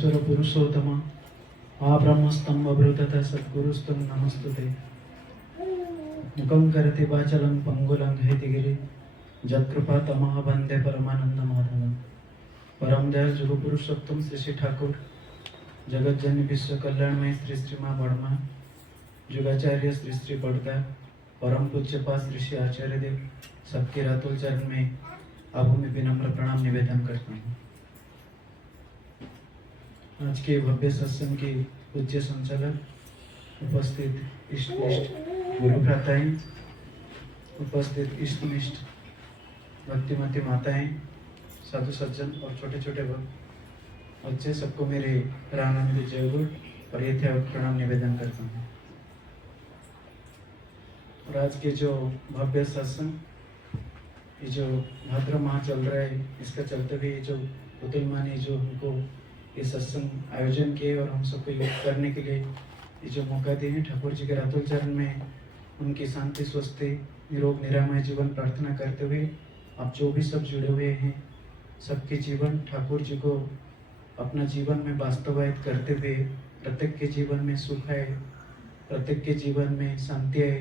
परमेश्वर पुरुषोत्तम आ ब्रह्मस्तंभभृतः सद्गुरुस्तुं नमस्तुते। मुखं करति वाचलं पंगुलं हैतिगिरि जत्कृपातमः वन्दे परमानंद माधवं। परम दयाल जुगु पुरुषोत्तम श्री श्री ठाकुर जगत जननी विश्व कल्याणमय श्री श्री माँ बड़मा जुगाचार्य श्री श्री बड़दा परम पूज्य पास श्री श्री आचार्य देव सबके रातुल चरण में आपको मैं विनम्र प्रणाम निवेदन करता हूँ। आज के भव्य सत्संग के पूज्य संचालक, उपस्थित इष्ट गुरु भ्राताएं, उपस्थित इष्टनिष्ठ भक्तिमती माताएं, साधु सज्जन और छोटे छोटे बच्चे, सबको मेरे रामानंद जय गुरु और यथावत प्रणाम निवेदन करता हूँ। और आज के जो भव्य सत्संग, ये जो भाद्र माह चल रहा है, इसका चलते हुए जो पुतुल माँ ने जो हमको ये सत्संग आयोजन किए और हम सबको योग करने के लिए ये जो मौका दिए हैं, ठाकुर जी के रातुल चरण में उनकी शांति स्वस्थ निरोग निरामय जीवन प्रार्थना करते हुए आप जो भी सब जुड़े हुए हैं, सबके जीवन ठाकुर जी को अपना जीवन में वास्तवायित करते हुए प्रत्येक के जीवन में सुख है, प्रत्येक के जीवन में शांति है,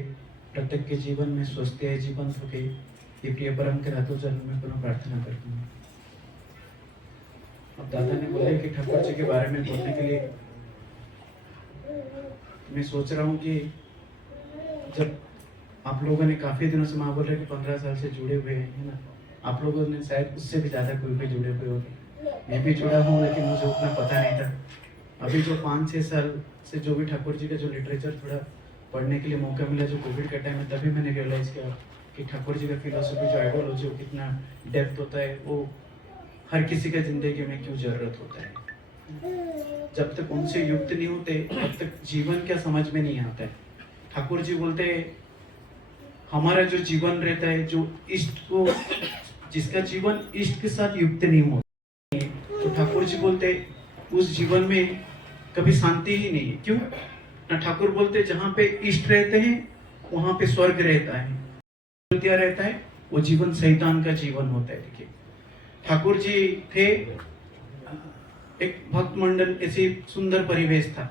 प्रत्येक के जीवन में स्वस्थ है, जीवन सुख है, ये प्रिय परम के रातुल चरण में पुनः प्रार्थना करता हूँ। अब दादा ने बोले कि ठाकुर जी के बारे में बोलने के लिए मैं सोच रहा हूँ कि जब आप लोगों ने काफी दिनों से, माँ बोल रहे कि 15 साल से जुड़े हुए हैं, है ना, आप लोगों ने शायद उससे भी ज्यादा कोई जुड़े हुए होंगे। मैं भी जुड़ा हूँ, लेकिन मुझे उतना पता नहीं था। अभी जो 5-6 साल से जो भी ठाकुर जी का जो लिटरेचर थोड़ा पढ़ने के लिए मौका मिला, जो कोविड का टाइम है, तभी मैंने रियलाइज किया कि ठाकुर जी का फिलोसफी, जो आइडियोलॉजी, वो कितना डेप्थ होता है, वो हर किसी का जिंदगी में क्यों जरूरत होता है। जब तक उनसे युक्त नहीं होते तब तक जीवन क्या समझ में नहीं आता है। ठाकुर जी बोलते हैं हमारा जो जीवन रहता है, जो इष्ट को, जिसका जीवन इष्ट के साथ युक्त नहीं होता, तो ठाकुर जी बोलते उस जीवन में कभी शांति ही नहीं है। क्यों ना? ठाकुर बोलते जहाँ पे इष्ट रहते हैं वहां पे स्वर्ग रहता है, रहता है, वो जीवन शैतान का जीवन होता है। देखिए, ठाकुर जी थे, एक भक्त मंडल, ऐसे सुंदर परिवेश था।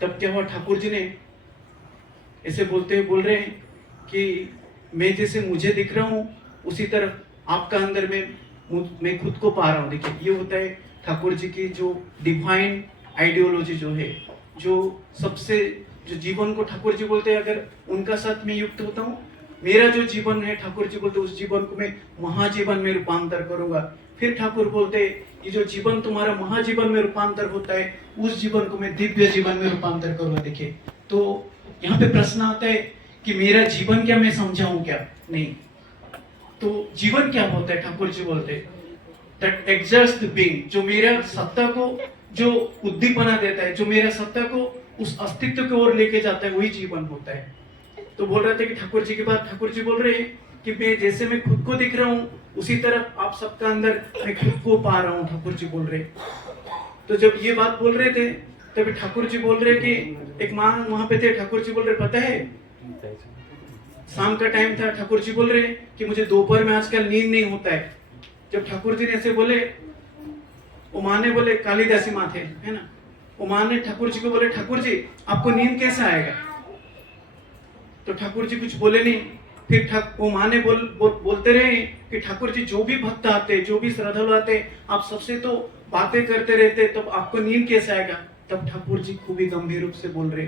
तब क्या हुआ, ठाकुर जी ने ऐसे बोलते हुए बोल रहे हैं कि मैं जैसे मुझे दिख रहा हूँ उसी तरह आपका अंदर में मैं खुद को पा रहा हूँ। देखिए, ये होता है ठाकुर जी की जो डिवाइन आइडियोलॉजी जो है, जो सबसे, जो जीवन को ठाकुर जी बोलते हैं अगर उनका साथ में युक्त होता हूँ, मेरा जो जीवन है, ठाकुर जी बोलते उस जीवन को मैं महाजीवन में रूपांतर करूंगा। फिर ठाकुर बोलते ये जो जीवन तुम्हारा महाजीवन में रूपांतर होता है, उस जीवन को मैं दिव्य जीवन में रूपांतर करूंगा। देखिए, तो यहाँ पे प्रश्न आता है कि मेरा जीवन क्या, मैं समझाऊं क्या? नहीं। तो जीवन क्या होता है? ठाकुर जी बोलते दैट एग्जस्ट बीइंग, जो मेरा सत्ता को जो उद्दीपना देता है, जो मेरा सत्ता को उस अस्तित्व की ओर लेके जाता है, वही जीवन होता है। तो बोल रहे थे कि ठाकुर जी के बाद ठाकुर जी बोल रहे हैं कि मैं जैसे मैं खुद को दिख रहा हूँ उसी तरह आप सबका अंदर मैं खुद को पा रहा हूँ, ठाकुर जी बोल रहे। तो जब ये बात बोल रहे थे तभी ठाकुर जी बोल रहे कि एक माँ वहां पे थे, ठाकुर जी बोल रहे पता है शाम का टाइम था, ठाकुर जी बोल रहे कि मुझे दोपहर में आजकल नींद नहीं होता है। जब ठाकुर जी ने ऐसे बोले, वो माँ ने बोले, कालिदासी माँ थे, है ना, वो माँ ने ठाकुर जी को बोले ठाकुर जी आपको नींद कैसे आएगा? तो ठाकुर जी कुछ बोले नहीं। फिर वो माँ ने बोलते रहे कि ठाकुर जी जो भी भक्त आते, जो भी श्रद्धालु आते, आप सबसे तो बातें करते रहते, तब आपको नींद कैसे आएगा? तब ठाकुर जी खूब ही गंभीर रूप से बोल रहे,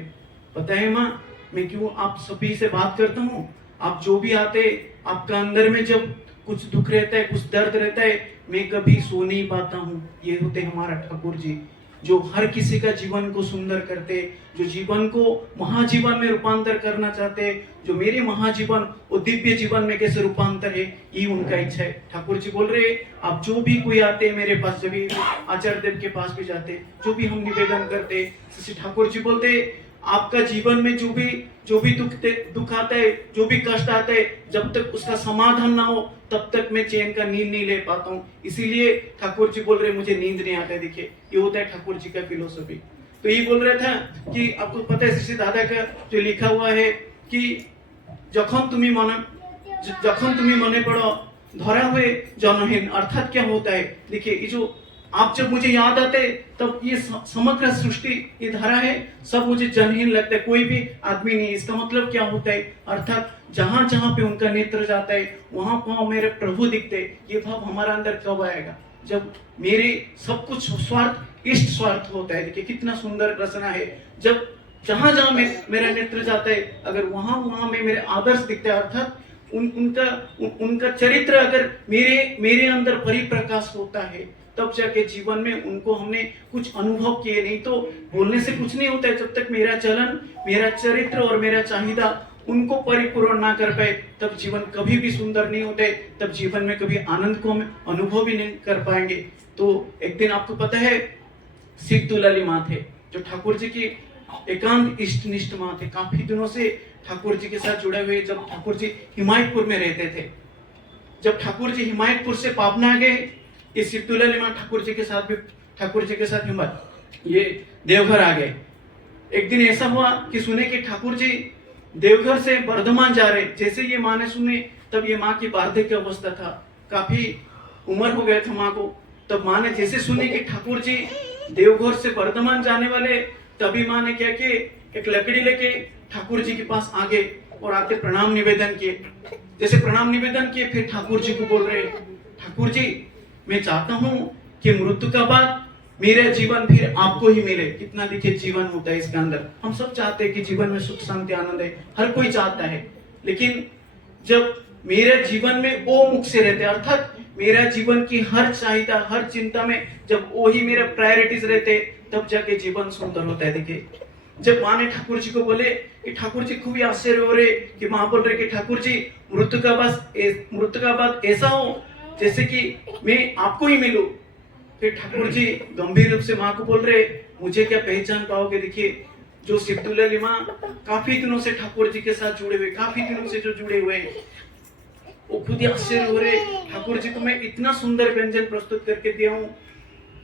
पता है माँ, मैं क्यों आप सभी से बात करता हूँ? आप जो भी आते, आपका अंदर में जब कुछ दुख रहता है, कुछ दर्द रहता है, मैं कभी सो नहीं पाता हूँ। ये होते हमारा ठाकुर जी, जो हर किसी का जीवन को सुंदर करते, जो जीवन को महाजीवन में रूपांतर करना चाहते, जो मेरे महाजीवन वो दिव्य जीवन में कैसे रूपांतर है, ये उनका इच्छा है। ठाकुर जी बोल रहे आप जो भी कोई आते मेरे पास, जब भी आचार्य देव के पास भी जाते, जो भी हम निवेदन करते, ठाकुर जी बोलते आपका जीवन में जो भी दुख आता है, जो भी कष्ट आता है, जब तक उसका समाधान ना हो तब तक मैं चैन का नींद नहीं ले पाता हूँ। इसीलिए ठाकुर जी बोल रहे मुझे नींद नहीं आता है। देखिए, ये होता है ठाकुर जी का फिलोसफी। तो ये बोल रहा था कि आपको पता है श्री दादा का जो लिखा हुआ है कि जखन तुम्हें मने पड़ो धरा हुए जनहीन, अर्थात क्या होता है? देखिए, ये जो आप जब मुझे याद आते तब ये समग्र सृष्टि, ये धारा है, सब मुझे जनहीन लगता है, कोई भी आदमी नहीं। इसका मतलब क्या होता है, अर्थात जहां जहां पे उनका नेत्र जाता है वहां वहां मेरे प्रभु दिखते। ये भाव हमारा अंदर कब आएगा, जब मेरे सब कुछ स्वार्थ इष्ट स्वार्थ होता है। देखिए कितना सुंदर रचना है, जब जहां जहां मेरा नेत्र जाता है, अगर वहां वहां में मेरे आदर्श दिखते हैं, अर्थात उनका चरित्र अगर मेरे अंदर परिप्रकाश होता है, तब जाके जीवन में उनको हमने कुछ अनुभव किए। नहीं तो बोलने से कुछ नहीं होता है, जब तक मेरा चलन, मेरा चरित्र और मेरा चाहिदा उनको परिपूर्ण ना कर पाए, तब जीवन कभी भी सुंदर नहीं होते, तब जीवन में कभी आनंद को हम अनुभव भी नहीं कर पाएंगे। तो एक दिन आपको पता है सिख दुलाली माँ थे, जो ठाकुर जी की एकांत इष्टनिष्ठ माँ थे, काफी दिनों से ठाकुर जी के साथ जुड़े हुए। जब ठाकुर जी हिमायतपुर में रहते थे, जब ठाकुर जी हिमायतपुर से पाबना गए, ये सिख दुलाली माँ ठाकुर जी के साथ हिम्मत ये देवघर आ गए। एक दिन ऐसा हुआ कि सुने कि ठाकुर जी देवघर से वर्धमान जा रहे। जैसे ये माँ ने सुने, तब ये माँ की वार्धक्य अवस्था था, काफी उम्र हो गया था माँ को। तब माँ ने जैसे सुने कि ठाकुर जी देवघर से वर्धमान जाने वाले, तभी माँ ने क्या कि एक लकड़ी लेके ठाकुर जी के पास आ गए और आके प्रणाम निवेदन किए। जैसे प्रणाम निवेदन किए, फिर ठाकुर जी को बोल रहे, ठाकुर जी मैं चाहता हूँ कि मृत्यु का बाद मेरा जीवन फिर आपको ही मिले। कितना देखिए जीवन होता है इसके अंदर, हम सब चाहते हैं कि जीवन में सुख शांति आनंद है, हर कोई चाहता है। लेकिन जब मेरे जीवन में वो मुख से रहते, अर्थात मेरा जीवन की हर चाहिदा, हर चिंता में जब वो ही मेरे प्रायोरिटीज रहते, तब जाके जीवन सुंदर होता है। देखिए जब माँ ने ठाकुर जी को बोले कि ठाकुर जी खूब आश्चर्य हो रहे कि माँ बोल रहे कि ठाकुर जी मृत्यु का बाद ऐसा हो जैसे कि मैं आपको ही मिलूं। फिर ठाकुर जी गंभीर रूप से माँ को बोल रहे, मुझे क्या पहचान पाओगे। देखिए जो सिख दुलाली माँ काफी दिनों से ठाकुर जी के साथ जुड़े हुए, काफी दिनों से जो जुड़े हुए हैं, वो खुद ही आश्चर्य हो रहे, ठाकुर जी को मैं इतना सुंदर व्यंजन प्रस्तुत करके दिया हूँ,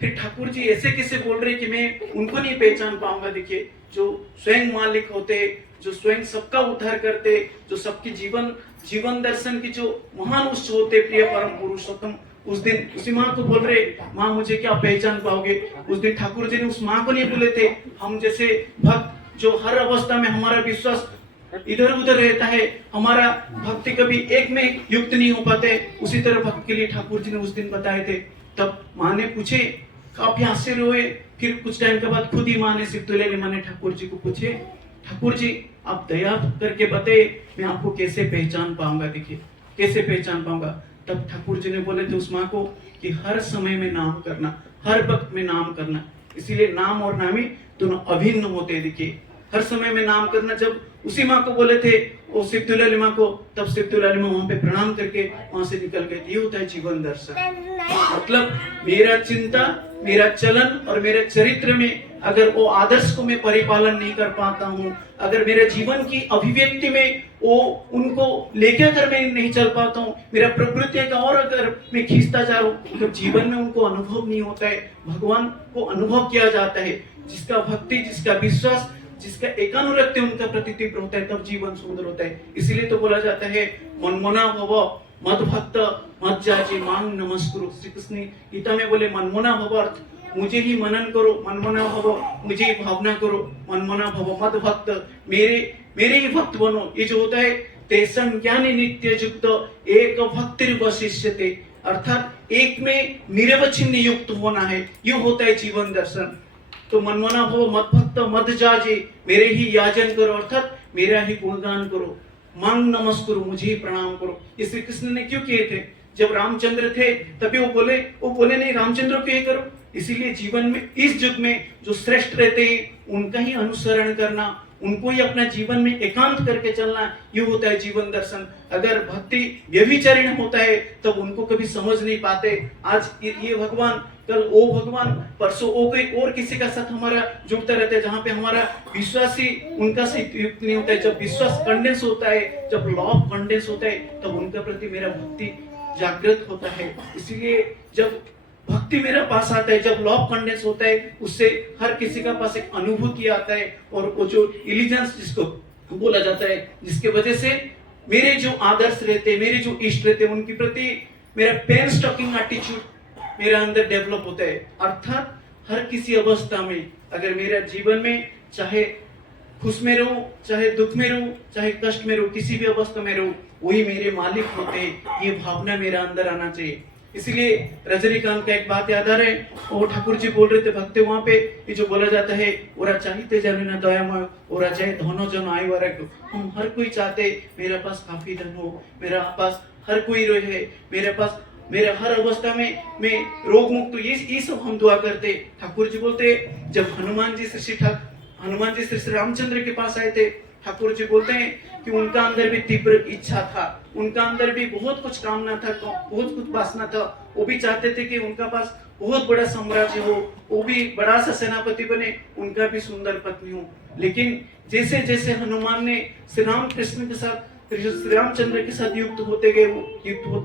फिर ठाकुर जी ऐसे कैसे बोल रहे कि मैं उनको नहीं पहचान पाऊंगा। देखिए जो स्वयं मालिक होते, जो स्वयं सबका उद्धार करते, जो सबकी जीवन दर्शन की जो महान उत्स होते, प्रिय परम पुरुषोत्तम, उस दिन उसी माँ को बोल रहे, माँ मुझे क्या पहचान पाओगे। उस दिन ठाकुर जी ने उस माँ को नहीं बोले थे, हम जैसे भक्त जो हर अवस्था में हमारा विश्वास इधर उधर रहता है, हमारा भक्ति कभी एक में युक्त नहीं हो पाते, उसी तरह भक्त के लिए ठाकुर जी ने उस दिन बताए थे। तब माँ ने पूछे, काफी आश्चर्य हुए। फिर कुछ टाइम के बाद खुद ही माँ ने सिख दुलाली माँ ने ठाकुर जी को पूछे, ठाकुर जी आप दया करके बताए मैं आपको कैसे पहचान पाऊंगा। देखिए कैसे पहचान पाऊंगा। तब ठाकुर जी ने बोले थे उस माँ को कि हर समय में नाम करना, हर वक्त में नाम करना। इसीलिए नाम और नामी दोनों अभिन्न होते हैं। देखिए हर समय में नाम करना। जब उसी माँ को बोले थे वो सिख दुलाली माँ को, तब सिख दुलाली माँ वहां पे प्रणाम करके वहां से निकल गए। ये होता है जीवन दर्शन। मतलब मेरा चिंता, मेरा चलन और मेरे चरित्र में अगर वो आदर्श को मैं परिपालन नहीं कर पाता हूँ, अगर मेरे जीवन की अभिव्यक्ति में वो उनको लेके अगर मैं नहीं चल पाता हूँ, मेरा प्रवृत्ति का और अगर मैं खींचता जा रहा हूँ, तो जीवन में उनको अनुभव नहीं होता है, भगवान को अनुभव किया जाता है। जिसका भक्ति, जिसका विश्वास, जिसका एकानुरक्ति उनका प्रति तीव्र होता है, तब जीवन सुंदर होता है। इसीलिए तो बोला जाता है मनमोना भव मद भक्त मत जाचे मांग नमस्कुरु। श्री कृष्ण गीता में बोले मनमोना भव अर्थ मुझे ही मनन करो, मनमोना भव मुझे ही भावना करो, मनमोना भव मद भक्त मेरे ही भक्त बनो। ये जो होता है तेसं ज्ञानी नित्य युक्त एक भक्तिर वशिष्यते, अर्थात एक में निरवच्छिन्न युक्त होना है, ये होता है जीवन दर्शन। तो मनमोना भव मद भक्त मद जाजे, मेरे ही याचन करो, अर्थात मेरा ही गुणगान करो, मांग नमस्कुरु मुझे ही प्रणाम करो। ये श्री कृष्ण ने क्यों किए थे? जब रामचंद्र थे तभी वो बोले नहीं रामचंद्र को ये करो। इसीलिए जीवन में इस युग में जो श्रेष्ठ रहते हैं उनका ही अनुसरण करना, उनको ही अपना जीवन में एकांत करके चलना, ये होता है जीवन दर्शन। अगर भक्ति व्यभिचारिणी होता है तब उनको कभी समझ नहीं पाते। आज ये भगवान, कल वो भगवान, परसों वो कोई और किसी का साथ हमारा जुड़ता रहता है, जहाँ पे हमारा विश्वास ही उनका से युक्त नहीं होता है। जब विश्वास कंडेंस होता है, जब लव कंडेंस होता है, तब उनके प्रति मेरा भक्ति जागृत होता है। इसीलिए जब भक्ति मेरे पास आता है, जब लव कंडेंस होता है, उससे हर किसी का पास एक अनुभूति आता है, और वो जो इलिजेंस जिसको बोला जाता है, जिसके वजह से मेरे जो आदर्श रहते, मेरे जो इष्ट रहते, उनके प्रति मेरा पेन स्टॉकिंग एटीट्यूड, मेरा अंदर डेवलप होता है। अर्थात हर किसी अवस्था में अगर मेरा जीवन में चाहे खुश में रहूं, चाहे दुख में रहूं, चाहे कष्ट में रहूं, किसी भी अवस्था में रहूं, वही मेरे मालिक होते हैं, ये भावना मेरा अंदर आना चाहिए। इसलिए रजनीकांत का एक बात याद आ रहा है, वो ठाकुर जी बोल रहे थे भक्ते वहां पे, ये जो बोला जाता है ओरा चाहिए जन न दयामय ओरा चाहे धनो जन आय वरक। हम हर कोई चाहते मेरे पास काफी धन हो, मेरा पास हर कोई रहे, मेरे पास मेरे हर अवस्था में मैं रोग मुक्त, ये सब हम दुआ करते। ठाकुर जी बोलते जब हनुमान जी श्री रामचंद्र के पास आए थे, ठाकुर जी बोलते हैं कि उनका अंदर भी तीव्र इच्छा था, उनका अंदर भी बहुत कुछ कामना था, बहुत कुछ वासना था। वो भी चाहते थे कि उनका पास बहुत बड़ा साम्राज्य हो, वो भी बड़ा सा सेनापति बने, उनका भी सुंदर पत्नी हो। लेकिन जैसे जैसे हनुमान ने श्री रामकृष्ण के साथ, श्री रामचंद्र के साथ युक्त होते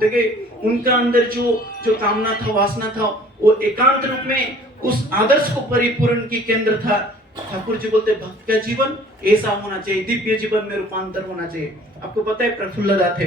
गए, उनका अंदर जो कामना था, वासना था, वो एकांत रूप में उस आदर्श को परिपूर्ण की केंद्र था। ठाकुर जी बोलते भक्त का जीवन ऐसा होना चाहिए, दिव्य जीवन में रूपांतर होना चाहिए। आपको पता है प्रफुल्लदा थे,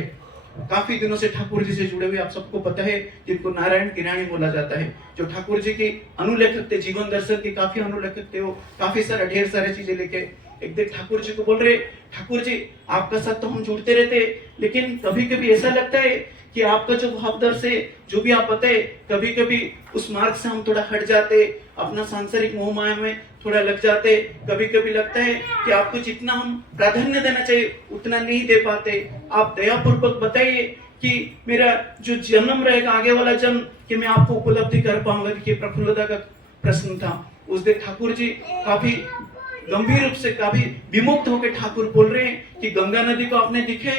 काफी दिनों से ठाकुर जी से जुड़े हुए, आप सबको पता है, जिनको नारायण किरानी बोला जाता है, जो ठाकुर जी के अनुलेखक थे, जीवन दर्शन के काफी अनुलेखक थे। वो काफी सारा ढेर सारे चीजें लेके एक दिन ठाकुर जी को बोल रहे, ठाकुर जी आपका साथ तो हम जुड़ते रहते, लेकिन कभी कभी ऐसा लगता है कि आपका जो भावदर्श है, जो भी आप बताए, कभी कभी उस मार्ग से हम थोड़ा हट जाते, अपना सांसारिक मोह माया में थोड़ा लग जाते। कभी कभी लगता है कि आपको जितना हम प्राधान्य देना चाहिए उतना नहीं दे पाते। आप दयापूर्वक बताइए कि मेरा जो जन्म रहेगा, आगे वाला जन्म, कि मैं आपको उपलब्धि कर पाऊंगा। देखिए प्रफुल्लता का प्रश्न था। उस दिन ठाकुर जी काफी गंभीर रूप से, काफी विमुक्त होकर ठाकुर बोल रहे हैं कि गंगा नदी को आपने दिखे?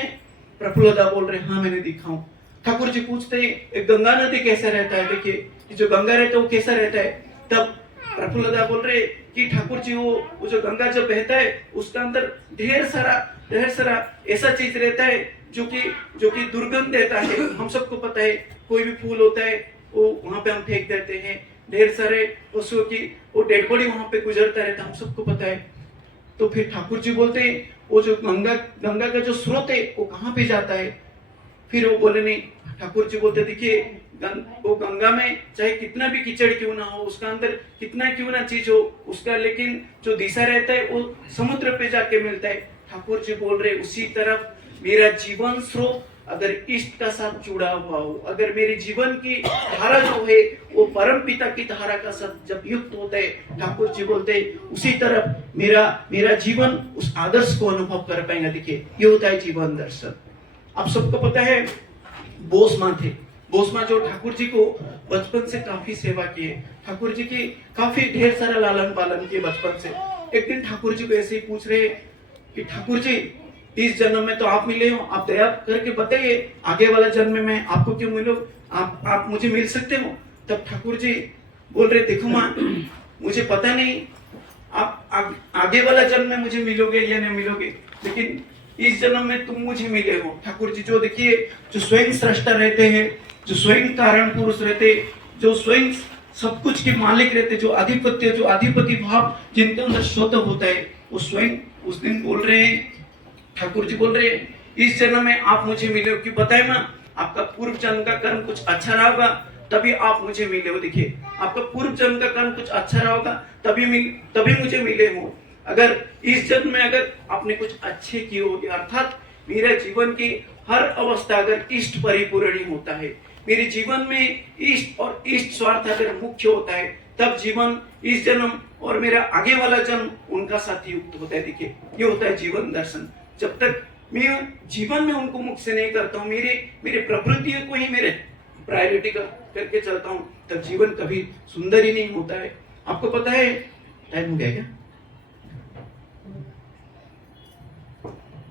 प्रफुल्लता बोल रहे हाँ मैंने दिखा हूं। ठाकुर जी पूछते हैं गंगा नदी कैसा रहता है? देखिए जो गंगा रहता है वो कैसा रहता है? तब प्रफुल्लता बोल रहे कि ठाकुर जी वो जो गंगा जब बहता है उसका अंदर ढेर सारा ऐसा चीज रहता है जो कि दुर्गंध देता है। हम सबको पता है, कोई भी फूल होता है वो वहां पे हम फेंक देते हैं, ढेर सारे पशुओं की वो डेड बॉडी वहां पे गुजरता रहता है, हम सबको पता है। तो फिर ठाकुर जी बोलते हैं वो जो गंगा का जो स्रोत है वो कहाँ पे जाता है? फिर वो बोले नहीं, ठाकुर जी बोलते देखिए वो गंगा में चाहे कितना भी कीचड़ क्यों ना हो, उसका अंदर कितना क्यों ना चीज हो, उसका लेकिन जो दिशा रहता है वो समुद्र पे जाके मिलता है। ठाकुर जी बोल रहे उसी तरफ मेरा जीवन स्रोत अगर इष्ट का साथ जुड़ा हुआ हो, अगर मेरे जीवन की धारा जो है वो परम पिता की धारा का साथ जब युक्त होता है, ठाकुर जी बोलते उसी तरफ मेरा जीवन उस आदर्श को अनुभव कर पाएगा। देखिए ये होता है जीवन दर्शन। आप सबको पता है बोसमा थे, बोसमा जो ठाकुर जी को बचपन से काफी सेवा किए, ठाकुर जी की काफी ढेर सारा लालन पालन किए बचपन से। एक दिन ठाकुर जी को ऐसे ही पूछ रहे कि ठाकुर जी इस जन्म में तो आप मिले हो, आप दया करके बताइए आगे वाला जन्म में मैं आपको क्यों मिलूं, आप मुझे मिल सकते हो? तब ठाकुर जी बोल रहे देखो माँ, मुझे पता नहीं आप आगे वाला जन्म में मुझे मिलोगे या नहीं मिलोगे, लेकिन इस जन्म में तुम मुझे मिले हो। ठाकुर जी जो देखिए जो स्वयं सृष्टा रहते हैं, जो स्वयं कारण पुरुष रहते, जो स्वयं सब कुछ के मालिक रहते, जो अधिपति भाव जिनके अंदर स्वतः होता है, वो स्वयं उस दिन बोल रहे हैं, ठाकुर जी बोल रहे हैं इस जन्म में आप मुझे मिले हो। क्यों बताए माँ? आपका पूर्व जन्म का कर्म कुछ अच्छा रहा होगा तभी आप मुझे मिले हो। देखिए आपका पूर्व जन्म का कर्म कुछ अच्छा रहा होगा तभी मुझे मिले हो। अगर इस जन्म में अगर आपने कुछ अच्छे किए होंगे, अर्थात मेरे जीवन की हर अवस्था अगर इष्ट परिपूर्ण ही होता है, मेरे जीवन में इष्ट और इष्ट स्वार्थ अगर मुख्य होता है, तब जीवन इस जन्म और मेरा आगे वाला जन्म उनका साथ युक्त होता है। देखिए ये होता है जीवन दर्शन। जब तक मैं जीवन में उनको मुक्त से नहीं करता हूँ, मेरे प्रवृत्तियों को ही मेरे प्रायोरिटी करके चलता हूँ, तब जीवन कभी सुंदर ही नहीं होता है। आपको पता है टाइम हो गया क्या?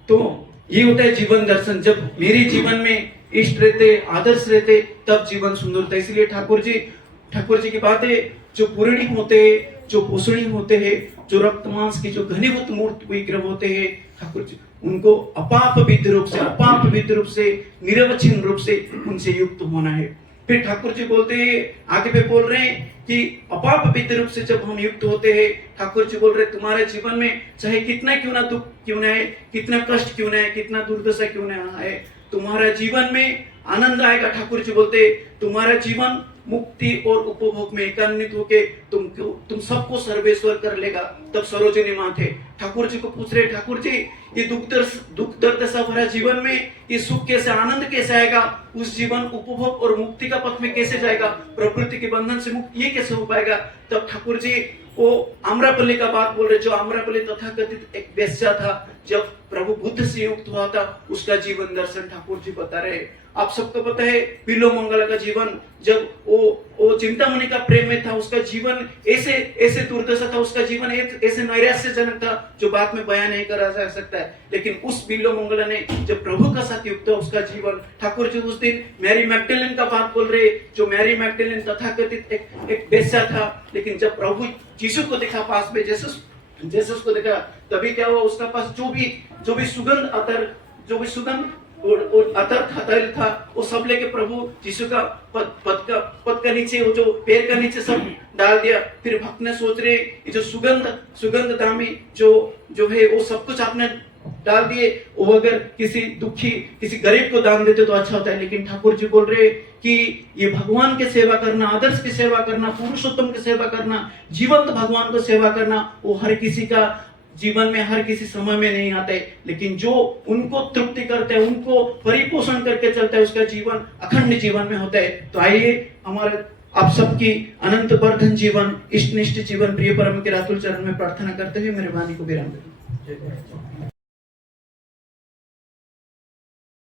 तो ये होता है जीवन दर्शन। जब मेरे जीवन में इष्ट रहते, आदर्श रहते, तब जीवन सुंदर होता है। इसलिए ठाकुर जी की बातें जो पूर्णी होते हैं, जो पोषणी होते हैं, जो रक्त मांस की जो घनीभूत मूर्त विग्रह होते हैं, ठाकुर जी उनको अपाप विद्ध रूप से निरवच्छिन्न रूप से उनसे युक्त होना है। फिर ठाकुर जी बोलते हैं, आगे पे बोल रहे हैं कि अपाप विद्ध रूप से जब हम युक्त होते हैं, ठाकुर जी बोल रहे हैं तुम्हारे जीवन में चाहे कितना क्यों ना दुख क्यों ना है, कितना कष्ट क्यों ना है, कितना दुर्दशा क्यों ना है, तुम्हारा जीवन में आनंद आएगा। ठाकुर जी बोलते तुम्हारा जीवन मुक्ति और उपभोग में एकान्वित होके तुम सबको सर्वेश्वर कर लेगा। तब सरोजिनी माँ थे, ठाकुर जी को पूछ रहे, ठाकुर जी ये दुख दर्द सा भरा जीवन में ये सुख कैसे, आनंद कैसे आएगा, उस जीवन उपभोग और मुक्ति का पथ में कैसे जाएगा, प्रकृति के बंधन से मुक्त ये कैसे हो पाएगा। तब ठाकुर जी वो आम्रपल्ली का बात बोल रहे, जो आम्रपल्ली तथाकथित एक वेश्या था, जब प्रभु बुद्ध से युक्त हुआ था उसका जीवन दर्शन ठाकुर जी बता रहे। आप सबको पता है बिल्व मंगल का जीवन, जब वो चिंतामणि का प्रेम में था, उसका जीवन ऐसे दुर्दशा था, उसका जीवन ऐसे नैराश्यजनक था जो बात में बयान नहीं करा जा सकता है। लेकिन उस बिल्व मंगल ने जब प्रभु का साथ युक्त हुआ, उसका जीवन, ठाकुर जी उस दिन मैरी मैग्डलेन का बात बोल रहे, जो मैरी मैग्डलेन तथाकथित एक वेश्या था, लेकिन जब प्रभु यीशु को देखा पास में, जेसस को देखा, तभी क्या हुआ, उसका पास जो भी सुगंध अतर था, तैल था, वो सब लेके प्रभु यीशु का पद का नीचे, वो जो पैर का नीचे सब डाल दिया। फिर भक्त ने सोच रहे ये जो सुगंध दामी जो है वो सब कुछ आपने डाल दिए, वो अगर किसी दुखी किसी गरीब को दान देते तो अच्छा होता है। लेकिन ठाकुर जी बोल रहे कि ये भगवान की सेवा करना, आदर्श की सेवा करना, पुरुषोत्तम की सेवा करना, जीवंत भगवान को सेवा करना, वो हर किसी का जीवन में हर किसी समय में नहीं आता है। लेकिन जो उनको तृप्ति करते हैं, उनको परिपोषण करके चलता है, उसका जीवन अखंड जीवन में होता है। तो आइए हमारे आप सबकी अनंत वर्धन जीवन, इष्टनिष्ठ जीवन प्रिय परम के रातुल चरण में प्रार्थना करते हुए मेरे वाणी को विराम दें। जय